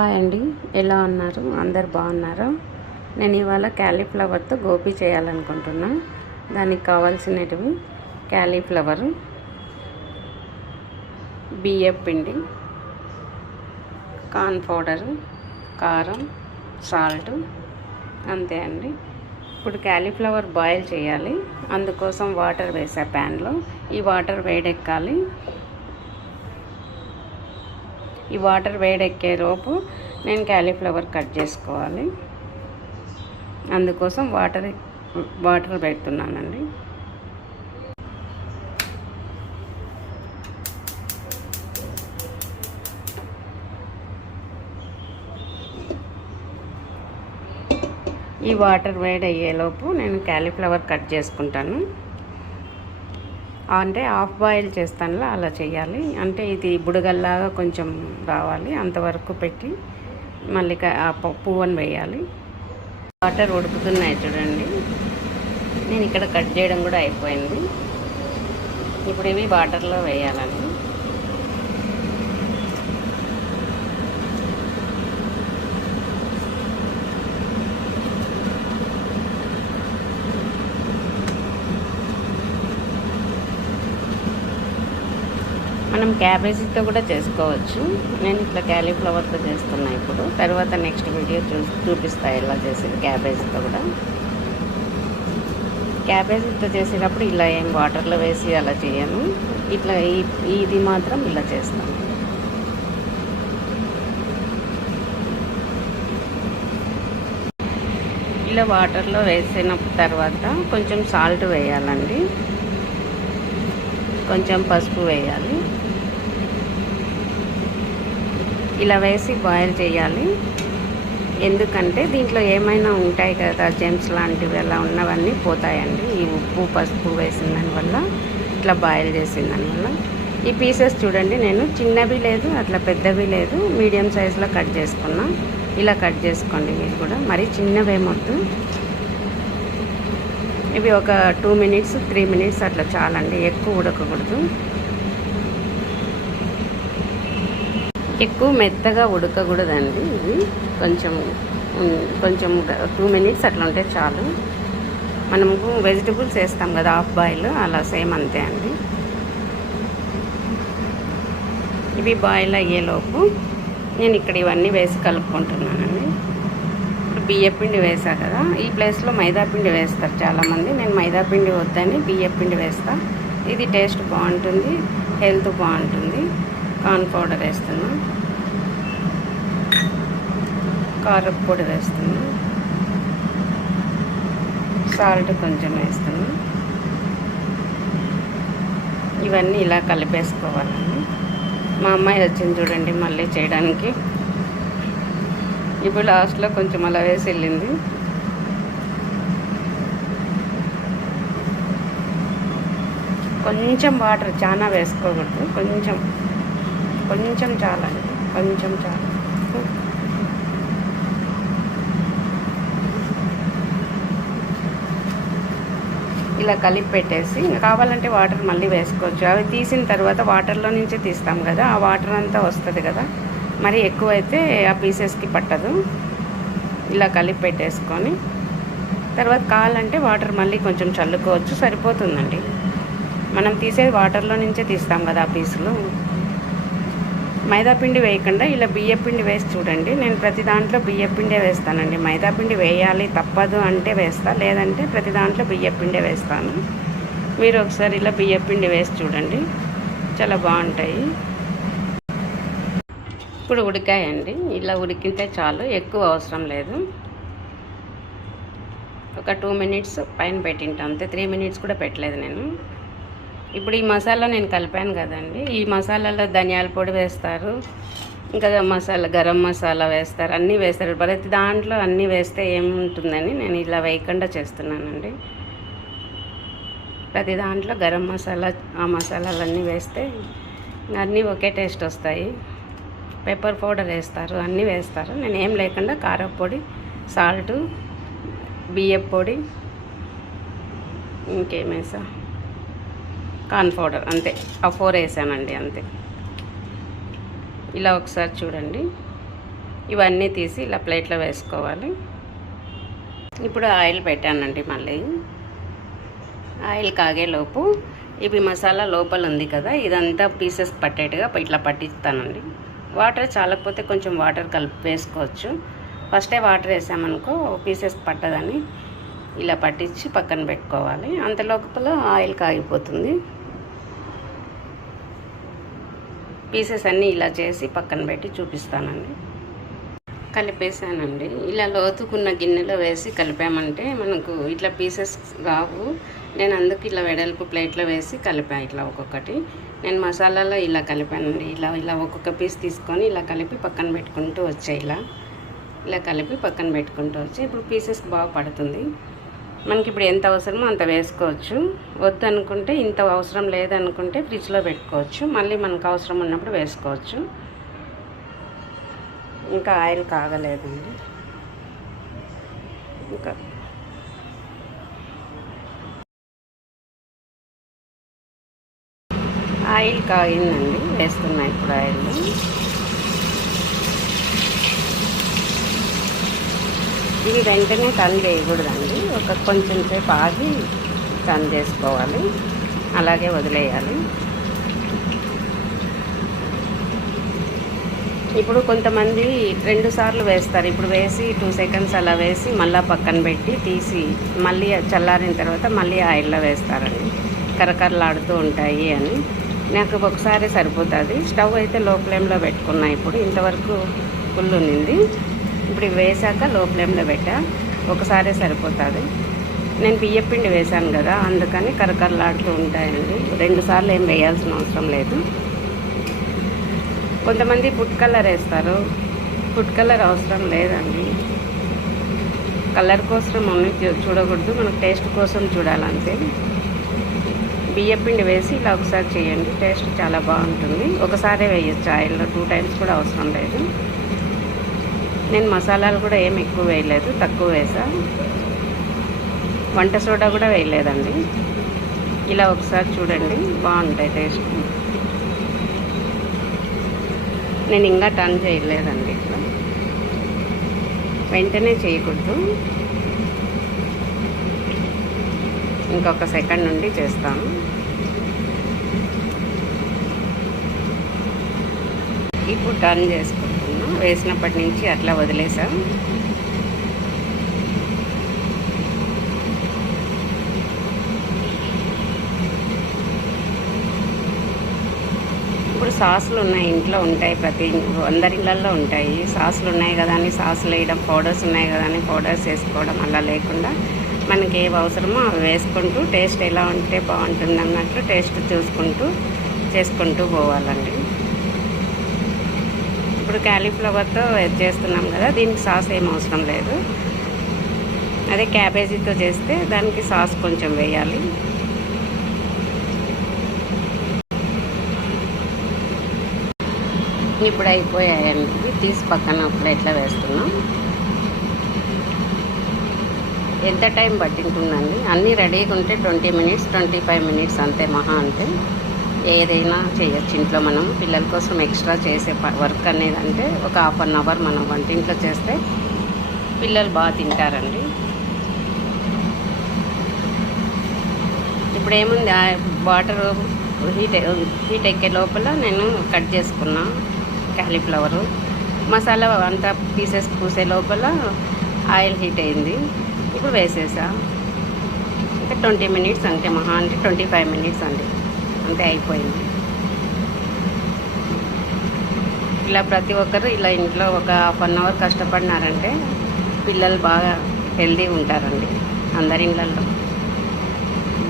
Hi అండి, ఎలా ఉన్నారు? అందరు బాగున్నారా? నేను ఇవాళ క్యాలీఫ్లవర్తో గోబీ చేయాలనుకుంటున్నా. దానికి కావాల్సినవి క్యాలీఫ్లవరు, బియ్యం పిండి, కార్న్ పౌడరు, కారం, సాల్ట్, అంతే అండి. ఇప్పుడు క్యాలీఫ్లవర్ బాయిల్ చేయాలి. అందుకోసం వాటర్ వేసా ప్యాన్లో. ఈ వాటర్ వేడెక్కాలి. ఈ వాటర్ వేడెక్కే లోపు నేను క్యాలీఫ్లవర్ కట్ చేసుకోవాలి. అందుకోసం వాటర్ పెడుతున్నానండి. ఈ వాటర్ వేడయ్యేలోపు నేను క్యాలీఫ్లవర్ కట్ చేసుకుంటాను. అంటే హాఫ్ బాయిల్ చేస్తాను, అలా చేయాలి. అంటే ఇది బుడగల్లాగా కొంచెం రావాలి, అంతవరకు పెట్టి మళ్ళీ పువ్వుని వేయాలి. వాటర్ ఉడుకుతున్నాయి చూడండి. నేను ఇక్కడ కట్ చేయడం కూడా అయిపోయింది. ఇప్పుడు ఇవి వాటర్లో వేయాలండి. మనం క్యాబేజీతో కూడా చేసుకోవచ్చు. నేను ఇట్లా క్యాలీఫ్లవర్తో చేస్తున్నా. ఇప్పుడు తర్వాత నెక్స్ట్ వీడియో చూపిస్తాను ఎలా చేసేది క్యాబేజీతో కూడా. క్యాబేజీతో చేసేటప్పుడు ఇలా ఏం వాటర్లో వేసి అలా చేయను. ఇట్లా ఇది మాత్రం ఇలా చేస్తాను. ఇలా వాటర్లో వేసిన తర్వాత కొంచెం సాల్ట్ వేయాలండి, కొంచెం పసుపు వేయాలి. ఇలా వేసి బాయిల్ చేయాలి. ఎందుకంటే దీంట్లో ఏమైనా ఉంటాయి కదా, జెమ్స్ లాంటివి అలా ఉన్నవన్నీ పోతాయండి ఈ ఉప్పు పసుపు వేసిన దానివల్ల, ఇట్లా బాయిల్ చేసిన దానివల్ల. ఈ పీసెస్ చూడండి, నేను చిన్నవి లేదు అట్లా పెద్దవి లేదు, మీడియం సైజులో కట్ చేసుకున్నా. ఇలా కట్ చేసుకోండి మీరు కూడా, మరి చిన్నవేమొద్దు. ఇవి ఒక 2 minutes 3 minutes అట్లా చాలండి, ఎక్కువ ఉడకకూడదు. ఎక్కువ మెత్తగా ఉడకకూడదండి. ఇది కొంచెం 2 minutes అట్లా ఉంటే చాలు. మనము వెజిటబుల్స్ వేస్తాం కదా హాఫ్ బాయిల్, అలా సేమ్ అంతే అండి. ఇవి బాయిల్ అయ్యేలోపు నేను ఇక్కడ ఇవన్నీ వేసి కలుపుకుంటున్నానండి. ఇప్పుడు బియ్యపిండి వేసా కదా, ఈ ప్లేస్లో మైదాపిండి వేస్తారు చాలామంది. నేను మైదాపిండి వద్దని బియ్యపిండి వేస్తా. ఇది టేస్ట్ బాగుంటుంది, హెల్త్ బాగుంటుంది. కార్న్ పౌడర్ వేస్తున్నా, కారం పొడి వేస్తున్నా, సాల్ట్ కొంచెం వేస్తున్నా. ఇవన్నీ ఇలా కలిపేసుకోవాలండి. మా అమ్మాయి వచ్చింది చూడండి మళ్ళీ చేయడానికి. ఇప్పుడు లాస్ట్లో కొంచెం అలా వేసి వెళ్ళింది. కొంచెం వాటర్ చాలా వేసుకోకూడదు, కొంచెం చాలండి, కొంచెం చాలు. ఇలా కలిపి పెట్టేసి కావాలంటే వాటర్ మళ్ళీ వేసుకోవచ్చు. అవి తీసిన తర్వాత వాటర్లో నుంచే తీస్తాం కదా, ఆ వాటర్ అంతా వస్తుంది కదా, మరి ఎక్కువైతే ఆ పీసెస్కి పట్టదు. ఇలా కలిపి పెట్టేసుకొని తర్వాత కావాలంటే వాటర్ మళ్ళీ కొంచెం చల్లుకోవచ్చు, సరిపోతుందండి. మనం తీసేది వాటర్లో నుంచే తీస్తాం కదా ఆ పీసులు. మైదాపిండి వేయకుండా ఇలా బియ్యపిండి వేసి చూడండి. నేను ప్రతి దాంట్లో బియ్యపిండే వేస్తానండి. మైదాపిండి వేయాలి తప్పదు అంటే వేస్తా, లేదంటే ప్రతి దాంట్లో బియ్యపిండే వేస్తాను. మీరు ఒకసారి ఇలా బియ్యపిండి వేసి చూడండి, చాలా బాగుంటాయి. ఇప్పుడు ఉడికాయండి, ఇలా ఉడికితే చాలు, ఎక్కువ అవసరం లేదు. ఒక 2 minutes పైన పెట్టింటాను అంతే, 3 minutes కూడా పెట్టలేదు నేను. ఇప్పుడు ఈ మసాలా నేను కలిపాను కదండి, ఈ మసాలాలో ధనియాల పొడి వేస్తారు, ఇంకా గరం మసాలా వేస్తారు, అన్నీ వేస్తారు. ప్రతి దాంట్లో అన్నీ వేస్తే ఏముంటుందని నేను ఇలా వేయకుండా చేస్తున్నానండి. ప్రతి దాంట్లో గరం మసాలా, ఆ మసాలాలన్నీ వేస్తే అన్నీ ఒకే టేస్ట్ వస్తాయి. పెప్పర్ పౌడర్ వేస్తారు, అన్నీ వేస్తారు. నేను ఏం లేకుండా కారం పొడి, సాల్టు, బియ్యం పొడి, ఇంకేమేసా, కార్న్ పౌడర్, అంతే. ఆ 4 వేసానండి అంతే. ఇలా ఒకసారి చూడండి. ఇవన్నీ తీసి ఇలా ప్లేట్లో వేసుకోవాలి. ఇప్పుడు ఆయిల్ పెట్టానండి. మళ్ళీ ఆయిల్ కాగేలోపు ఇవి మసాలా లోపల ఉంది కదా, ఇదంతా పీసెస్ పట్టేట్టుగా ఇట్లా పట్టిస్తానండి. వాటర్ చాలకపోతే కొంచెం వాటర్ కలిపి వేసుకోవచ్చు. ఫస్టే వాటర్ వేసామనుకో పీసెస్ పట్టదని ఇలా పట్టించి పక్కన పెట్టుకోవాలి. అంత లోపల ఆయిల్ కాగిపోతుంది. పీసెస్ అన్నీ ఇలా చేసి పక్కన పెట్టి చూపిస్తానండి. కలిపేసానండి. ఇలా లోతుకున్న గిన్నెలో వేసి కలిపామంటే మనకు ఇట్లా పీసెస్ రావు. నేను అందుకు ఇలా వెడల్పు ప్లేట్లో వేసి కలిపాను. ఇట్లా ఒక్కొక్కటి నేను మసాలాలో ఇలా కలిపానండి. ఇలా ఒక్కొక్క పీస్ తీసుకొని ఇలా కలిపి పక్కన పెట్టుకుంటూ వచ్చాయి. ఇలా కలిపి పక్కన పెట్టుకుంటూ వచ్చి ఇప్పుడు పీసెస్ బాగా పడుతుంది. మనకి ఇప్పుడు ఎంత అవసరమో అంత వేసుకోవచ్చు. వద్దనుకుంటే, ఇంత అవసరం లేదనుకుంటే ఫ్రిడ్జ్లో పెట్టుకోవచ్చు. మళ్ళీ మనకు అవసరం ఉన్నప్పుడు వేసుకోవచ్చు. ఇంకా ఆయిల్ కాగలేదండి. ఇంకా ఆయిల్ కాగిందండి. వేస్తున్నా ఇప్పుడు ఆయిల్. ఇవి వెంటనే టర్న్ చేయకూడదండి. కొంచెం సేపు ఆగి టర్న్ చేసుకోవాలి. అలాగే వదిలేయాలి. ఇప్పుడు కొంతమంది 2 సార్లు వేస్తారు. ఇప్పుడు వేసి 2 సెకండ్స్ అలా వేసి మళ్ళీ పక్కన పెట్టి తీసి మళ్ళీ చల్లారిన తర్వాత మళ్ళీ ఆయిల్లో వేస్తారండి. కరకరలాడుతూ ఉంటాయి అని. నాకు ఒకసారి సరిపోతుంది. స్టవ్ అయితే లో ఫ్లేమ్లో పెట్టుకున్నా. ఇప్పుడు ఇంతవరకు ఫుల్ ఉంది. ఇప్పుడు వేసాక లో ఫ్లేమ్లో పెట్టా. ఒకసారి సరిపోతుంది. నేను బియ్యపిండి వేశాను కదా, అందుకని కరకరలాడుతూ ఉంటాయండి. 2 సార్లు ఏం వేయాల్సిన అవసరం లేదు. కొంతమంది ఫుడ్ కలర్ వేస్తారు. ఫుడ్ కలర్ అవసరం లేదండి. కలర్ కోసం అన్నీ చూడకూడదు, మనకు టేస్ట్ కోసం చూడాలంతే. బియ్యపిండి వేసి ఇలా ఒకసారి చేయండి. టేస్ట్ చాలా బాగుంటుంది. ఒకసారి వేయచ్చు ఆయిల్లో, 2 టైమ్స్ కూడా అవసరం లేదు. నేను మసాలాలు కూడా ఏం ఎక్కువ వేయలేదు, తక్కువ వేసా. వంట సోడా కూడా వేయలేదండి. ఇలా ఒకసారి చూడండి, బాగుంటాయి టేస్ట్. నేను ఇంకా టర్న్ చేయలేదండి. ఇట్లా వెంటనే చేయకూడదు. ఇంకొక సెకండ్ నుండి చేస్తాను. ఇప్పుడు టర్న్ చేసుకుంటున్నా. వేసినప్పటి నుంచి అట్లా వదిలేసా. ఇప్పుడు సాసులు ఉన్నాయి, ఇంట్లో ఉంటాయి. అందరి ఇళ్ళల్లో ఉంటాయి. సాసులు ఉన్నాయి కదా అని సాసులు వేయడం, పౌడర్స్ ఉన్నాయి కదా అని పౌడర్స్ వేసుకోవడం అలా లేకుండా మనకి ఏవి అవసరమో అవి వేసుకుంటూ టేస్ట్ ఎలా ఉంటే బాగుంటుంది అన్నట్లు టేస్ట్ చూసుకుంటూ చేసుకుంటూ పోవాలండి. ఇప్పుడు క్యాలీఫ్లవర్తో చేస్తున్నాం కదా, దీనికి సాస్ ఏం అవసరం లేదు. అదే క్యాబేజీతో చేస్తే దానికి సాస్ కొంచెం వేయాలి. ఇప్పుడు అయిపోయాయండి. తీసి పక్కన ప్లేట్లో వేస్తున్నాం. ఎంత టైం పట్టింటుందండి? అన్నీ రెడీగా ఉంటే 20 మినిట్స్ 25 మినిట్స్ అంతే, మహా అంతే. ఏదైనా చేయొచ్చు ఇంట్లో. మనం పిల్లల కోసం ఎక్స్ట్రా చేసే వర్క్ అనేది అంటే ఒక 1/2 అవర్ మనం వంటింట్లో చేస్తే పిల్లలు బాగా తింటారండి. ఇప్పుడు ఏముంది, వాటర్ హీట్ ఎక్కే లోపల నేను కట్ చేసుకున్నా క్యాలీఫ్లవరు. మసాలా అంతా పీసెస్ పూసే లోపల ఆయిల్ హీట్ అయింది. ఇప్పుడు వేసేసా. ఇంకా 20 మినిట్స్ అంతే, మహా అంటే 25 మినిట్స్ అండి, అంతే అయిపోయింది. ఇలా ప్రతి ఒక్కరు ఇలా ఇంట్లో ఒక 1/2 అవర్ కష్టపడినారంటే పిల్లలు బాగా హెల్తీ ఉంటారండి. అందరి ఇళ్ళల్లో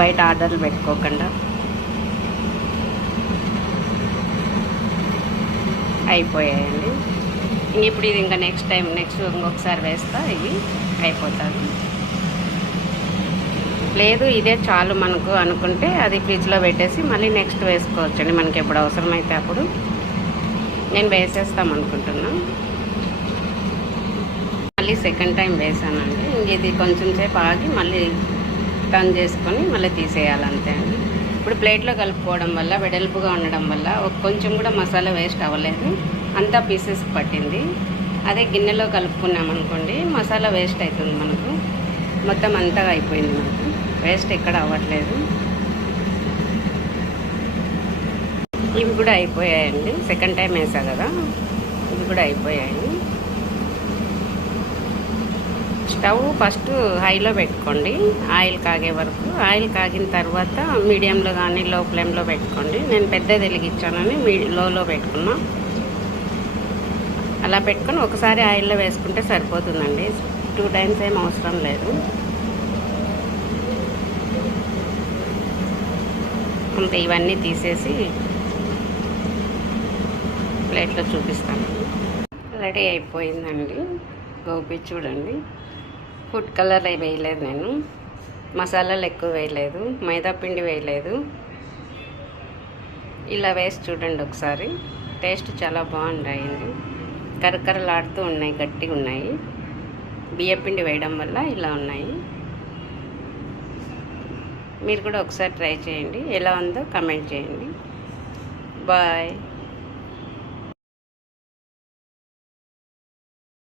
బయట ఆర్డర్లు పెట్టుకోకుండా. అయిపోయాయండి. ఇప్పుడు ఇది ఇంకా నెక్స్ట్ ఇంకొకసారి వేస్తా, ఇవి అయిపోతుంది. లేదు ఇదే చాలు మనకు అనుకుంటే అది ఫ్రిడ్జ్లో పెట్టేసి మళ్ళీ నెక్స్ట్ వేసుకోవచ్చండి. మనకి ఎప్పుడు అవసరమైతే అప్పుడు. నేను వేసేస్తాం అనుకుంటున్నా. మళ్ళీ సెకండ్ టైం వేసానండి. ఇది కొంచెం సేపు ఆగి మళ్ళీ టర్న్ చేసుకొని మళ్ళీ తీసేయాలంతే అండి. ఇప్పుడు ప్లేట్లో కలుపుకోవడం వల్ల, వెడల్పుగా ఉండడం వల్ల కొంచెం కూడా మసాలా వేస్ట్ అవ్వలేదు. అంతా పీసెస్ పట్టింది. అదే గిన్నెలో కలుపుకున్నాం అనుకోండి మసాలా వేస్ట్ అవుతుంది మనకు, మొత్తం అంతగా అయిపోయింది, మనకు వేస్ట్ ఎక్కడ అవ్వట్లేదు. ఇవి కూడా అయిపోయాయండి, సెకండ్ టైం వేసా కదా, ఇవి కూడా అయిపోయాయి. స్టవ్ ఫస్ట్ హైలో పెట్టుకోండి ఆయిల్ కాగే వరకు. ఆయిల్ కాగిన తర్వాత మీడియంలో కానీ లో ఫ్లేమ్లో పెట్టుకోండి. నేను పెద్దది వెలిగించానని లోలో పెట్టుకున్నా. అలా పెట్టుకొని ఒకసారి ఆయిల్లో వేసుకుంటే సరిపోతుందండి, 2 టైమ్స్ ఏం అవసరం లేదు. అంతే, ఇవన్నీ తీసేసి ప్లేట్లో చూపిస్తాను. రెడీ అయిపోయిందండి గోబీ. చూడండి, ఫుడ్ కలర్ అవి వేయలేదు నేను, మసాలాలు ఎక్కువ వేయలేదు, మైదా పిండి వేయలేదు. ఇలా వేసి చూడండి ఒకసారి, టేస్ట్ చాలా బాగుంటాయండి. కరకరలాడుతూ ఉన్నాయి, గట్టిగా ఉన్నాయి. బియ్యపిండి వేయడం వల్ల ఇలా ఉన్నాయి. మీరు కూడా ఒకసారి ట్రై చేయండి, ఎలా ఉందో కమెంట్ చేయండి. బాయ్.